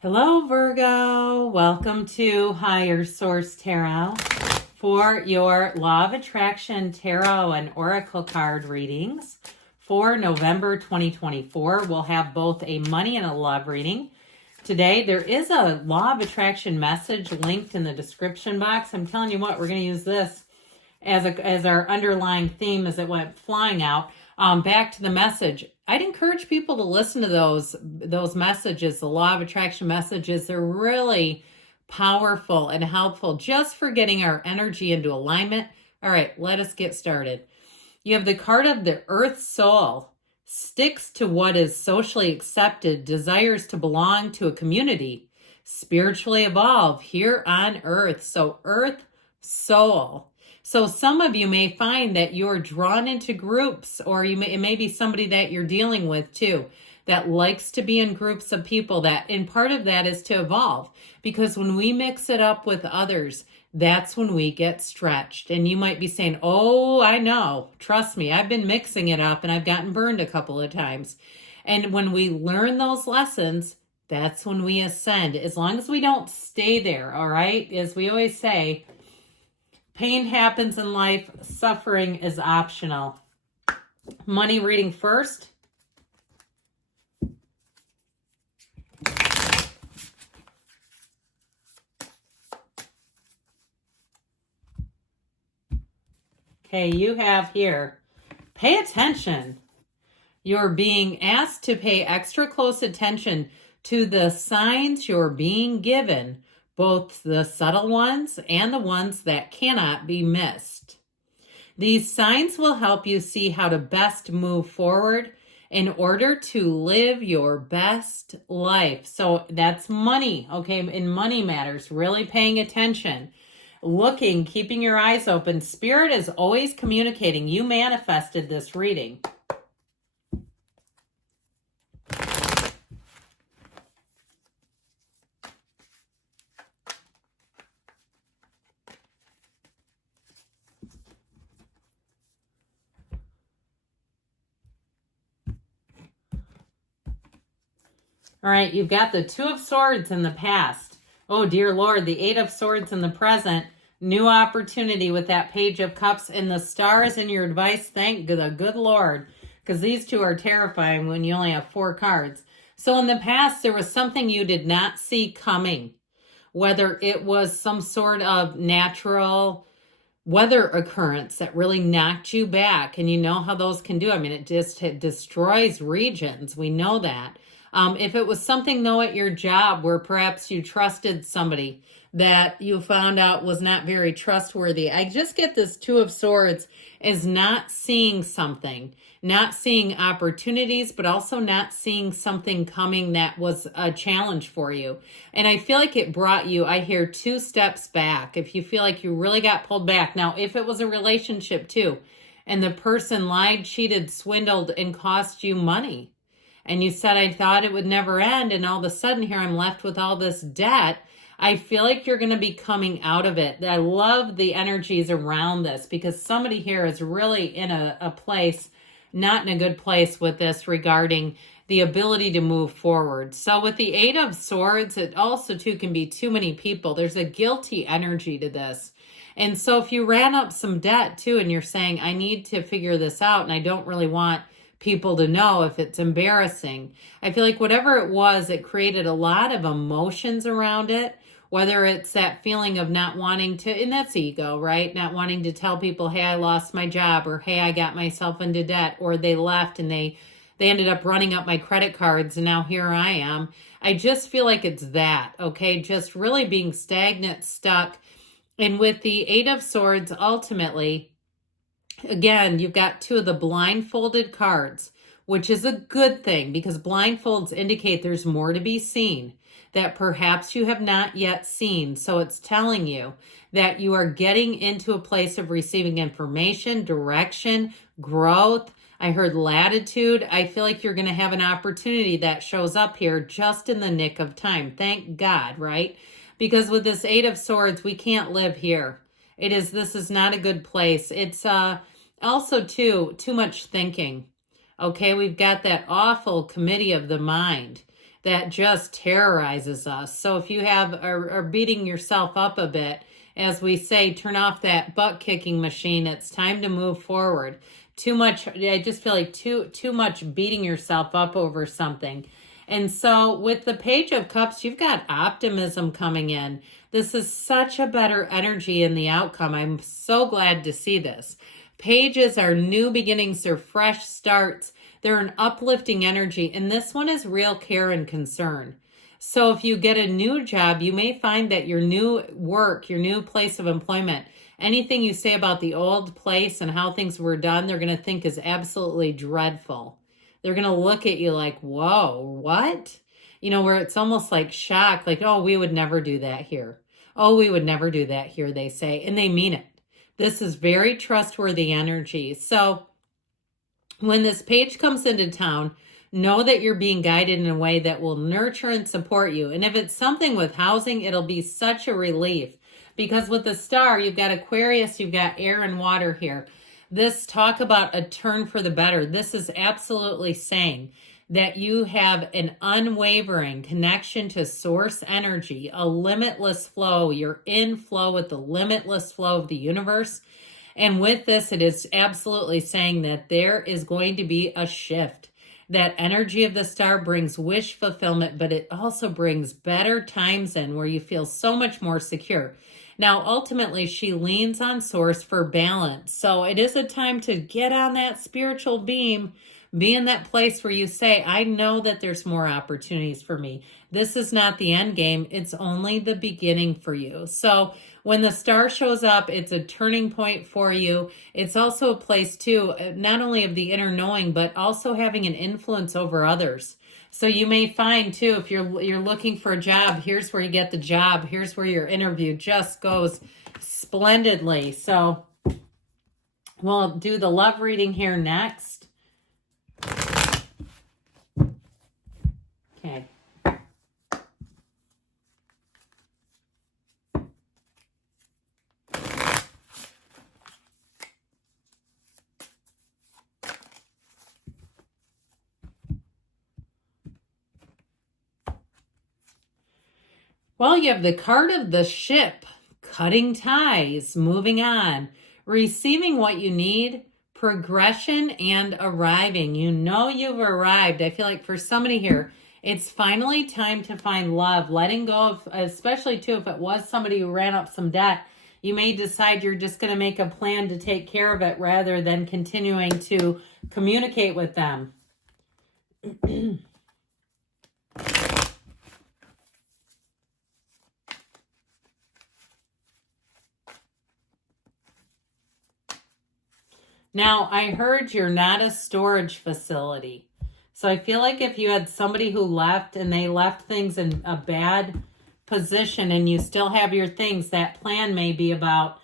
Hello, Virgo. Welcome to Higher Source Tarot for your Law of Attraction Tarot and Oracle card readings for November 2024. We'll have both a money and a love reading. Today, there is a Law of Attraction message linked in the description box. I'm telling you what, we're going to use this as our underlying theme as it went flying out. Back to the message. I'd encourage people to listen to those messages, the Law of Attraction messages. They're really powerful and helpful just for getting our energy into alignment. All right, let us get started. You have the card of the Earth Soul. Sticks to what is socially accepted, desires to belong to a community, spiritually evolve here on Earth. So Earth Soul. So some of you may find that you're drawn into groups, or it may be somebody that you're dealing with too, that likes to be in groups of people, and part of that is to evolve, because when we mix it up with others, that's when we get stretched. And you might be saying, oh, I know, trust me, I've been mixing it up and I've gotten burned a couple of times. And when we learn those lessons, that's when we ascend, as long as we don't stay there. All right, as we always say, pain happens in life. Suffering is optional. Money reading first. Okay, you have here, pay attention. You're being asked to pay extra close attention to the signs you're being given, both the subtle ones and the ones that cannot be missed. These signs will help you see how to best move forward in order to live your best life. So that's money, okay? In money matters, really paying attention, looking, keeping your eyes open. Spirit is always communicating. You manifested this reading. All right, you've got the Two of Swords in the past. Oh, dear Lord, the Eight of Swords in the present. New opportunity with that Page of Cups, and the stars in your advice. Thank the good Lord, because these two are terrifying when you only have 4 cards. So in the past, there was something you did not see coming, whether it was some sort of natural weather occurrence that really knocked you back. And you know how those can do. I mean, it destroys regions. We know that. If it was something, though, at your job where perhaps you trusted somebody that you found out was not very trustworthy, I just get this Two of Swords is not seeing something, not seeing opportunities, but also not seeing something coming that was a challenge for you. And I feel like it brought you, I hear, 2 steps back. If you feel like you really got pulled back. Now, if it was a relationship too, and the person lied, cheated, swindled, and cost you money, and you said, I thought it would never end, and all of a sudden here I'm left with all this debt, I feel like you're going to be coming out of it. I love the energies around this, because somebody here is really in a place, not in a good place with this regarding the ability to move forward. So with the Eight of Swords, it also too can be too many people. There's a guilty energy to this. And so if you ran up some debt too, and you're saying, I need to figure this out, and I don't really want people to know if it's embarrassing. I feel like whatever it was, it created a lot of emotions around it, whether it's that feeling of not wanting to, and that's ego, right? Not wanting to tell people, hey, I lost my job, or hey, I got myself into debt, or they left and they ended up running up my credit cards and now here I am. I just feel like it's that, okay? Just really being stagnant, stuck. And with the Eight of Swords, ultimately, again, you've got 2 of the blindfolded cards, which is a good thing, because blindfolds indicate there's more to be seen that perhaps you have not yet seen. So it's telling you that you are getting into a place of receiving information, direction, growth. I heard latitude. I feel like you're going to have an opportunity that shows up here just in the nick of time. Thank God, right? Because with this Eight of Swords, we can't live here. This is not a good place. It's also too much thinking. Okay, we've got that awful committee of the mind. that just terrorizes us. So if you are beating yourself up a bit, as we say, turn off that butt kicking machine. It's time to move forward. Too much, I just feel like too much beating yourself up over something. And so with the Page of Cups, you've got optimism coming in. This is such a better energy in the outcome. I'm so glad to see this. Pages are new beginnings, they're fresh starts, they're an uplifting energy, and this one is real care and concern. So if you get a new job, you may find that your new work, your new place of employment, anything you say about the old place and how things were done, they're going to think is absolutely dreadful. They're going to look at you like, whoa, what? You know, where it's almost like shock, like, oh, we would never do that here. Oh, we would never do that here, they say, and they mean it. This is very trustworthy energy. So when this page comes into town, know that you're being guided in a way that will nurture and support you. And if it's something with housing, it'll be such a relief. Because with the star, you've got Aquarius, you've got air and water here. This talk about a turn for the better. This is absolutely saying that you have an unwavering connection to source energy, a limitless flow. You're in flow with the limitless flow of the universe. And with this, it is absolutely saying that there is going to be a shift. That energy of the star brings wish fulfillment, but it also brings better times in where you feel so much more secure. Now, ultimately, she leans on source for balance. So it is a time to get on that spiritual beam, be in that place where you say, I know that there's more opportunities for me. This is not the end game. It's only the beginning for you. So when the star shows up, it's a turning point for you. It's also a place too, not only of the inner knowing, but also having an influence over others. So you may find too, if you're looking for a job, here's where you get the job. Here's where your interview just goes splendidly. So we'll do the love reading here next. Okay. Well, you have the card of the ship, cutting ties, moving on, receiving what you need, progression, and arriving. You know you've arrived. I feel like for somebody here, it's finally time to find love, letting go of, especially too, if it was somebody who ran up some debt, you may decide you're just going to make a plan to take care of it rather than continuing to communicate with them. Now, I heard you're not a storage facility. So I feel like if you had somebody who left and they left things in a bad position and you still have your things, that plan may be about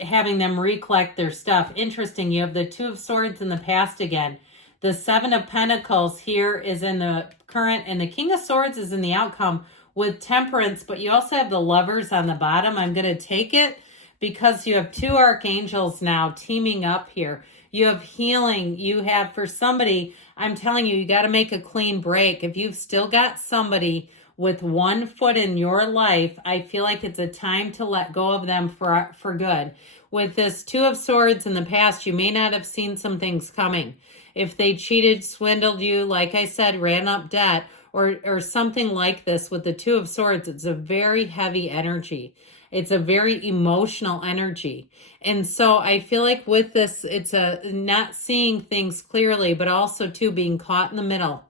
having them recollect their stuff. Interesting, you have the Two of Swords in the past again. The Seven of Pentacles here is in the current, and the King of Swords is in the outcome with Temperance, but you also have the Lovers on the bottom. I'm going to take it because you have two archangels now teaming up here. You have healing. You have, for somebody, I'm telling you, you got to make a clean break. If you've still got somebody with one foot in your life, I feel like it's a time to let go of them for good. With this Two of Swords in the past, you may not have seen some things coming. If they cheated, swindled you, like I said, ran up debt, or something like this with the Two of Swords, it's a very heavy energy. It's a very emotional energy. And so I feel like with this, it's a not seeing things clearly, but also too being caught in the middle.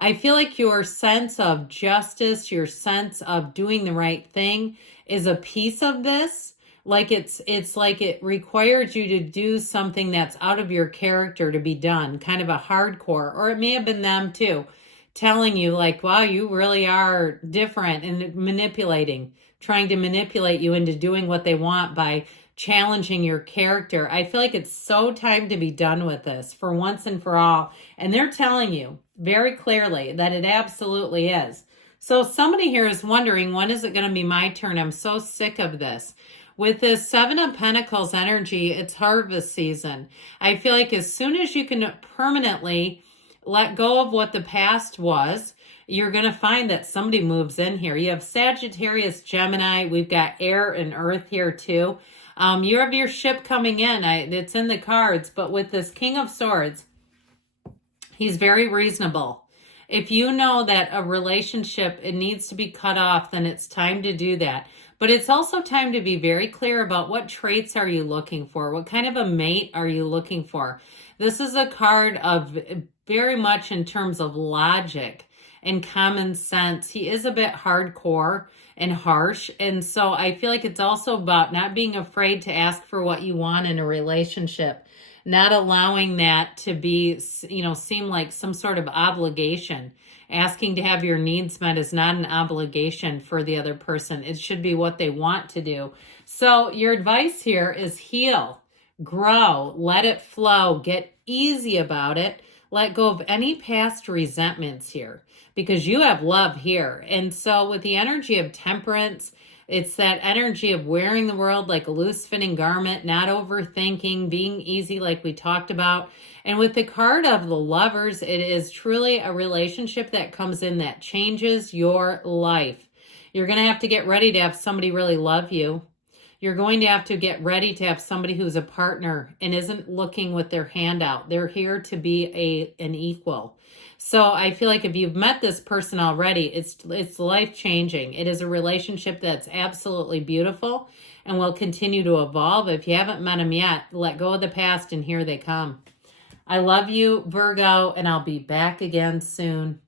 I feel like your sense of justice, your sense of doing the right thing is a piece of this. Like it's like it requires you to do something that's out of your character to be done, kind of a hardcore, or it may have been them too, telling you like, wow, you really are different, and manipulating, trying to manipulate you into doing what they want by challenging your character. I feel like it's so time to be done with this for once and for all. And they're telling you very clearly that it absolutely is. So somebody here is wondering, when is it going to be my turn? I'm so sick of this. With this Seven of Pentacles energy, it's harvest season. I feel like as soon as you can permanently let go of what the past was, you're going to find that somebody moves in here. You have Sagittarius, Gemini. We've got air and earth here too. You have your ship coming in. It's in the cards, but with this King of Swords, he's very reasonable. If you know that a relationship, it needs to be cut off, then it's time to do that. But it's also time to be very clear about what traits are you looking for? What kind of a mate are you looking for? This is a card of very much in terms of logic and common sense. He is a bit hardcore and harsh. And so I feel like it's also about not being afraid to ask for what you want in a relationship, not allowing that to be, seem like some sort of obligation. Asking to have your needs met is not an obligation for the other person. It should be what they want to do. So your advice here is heal, grow, let it flow, get easy about it. Let go of any past resentments here because you have love here. And so with the energy of temperance, it's that energy of wearing the world like a loose fitting garment, not overthinking, being easy like we talked about. And with the card of the Lovers, it is truly a relationship that comes in that changes your life. You're going to have to get ready to have somebody really love you. You're going to have to get ready to have somebody who's a partner and isn't looking with their hand out. They're here to be an equal. So I feel like if you've met this person already, it's life-changing. It is a relationship that's absolutely beautiful and will continue to evolve. If you haven't met them yet, let go of the past and here they come. I love you, Virgo, and I'll be back again soon.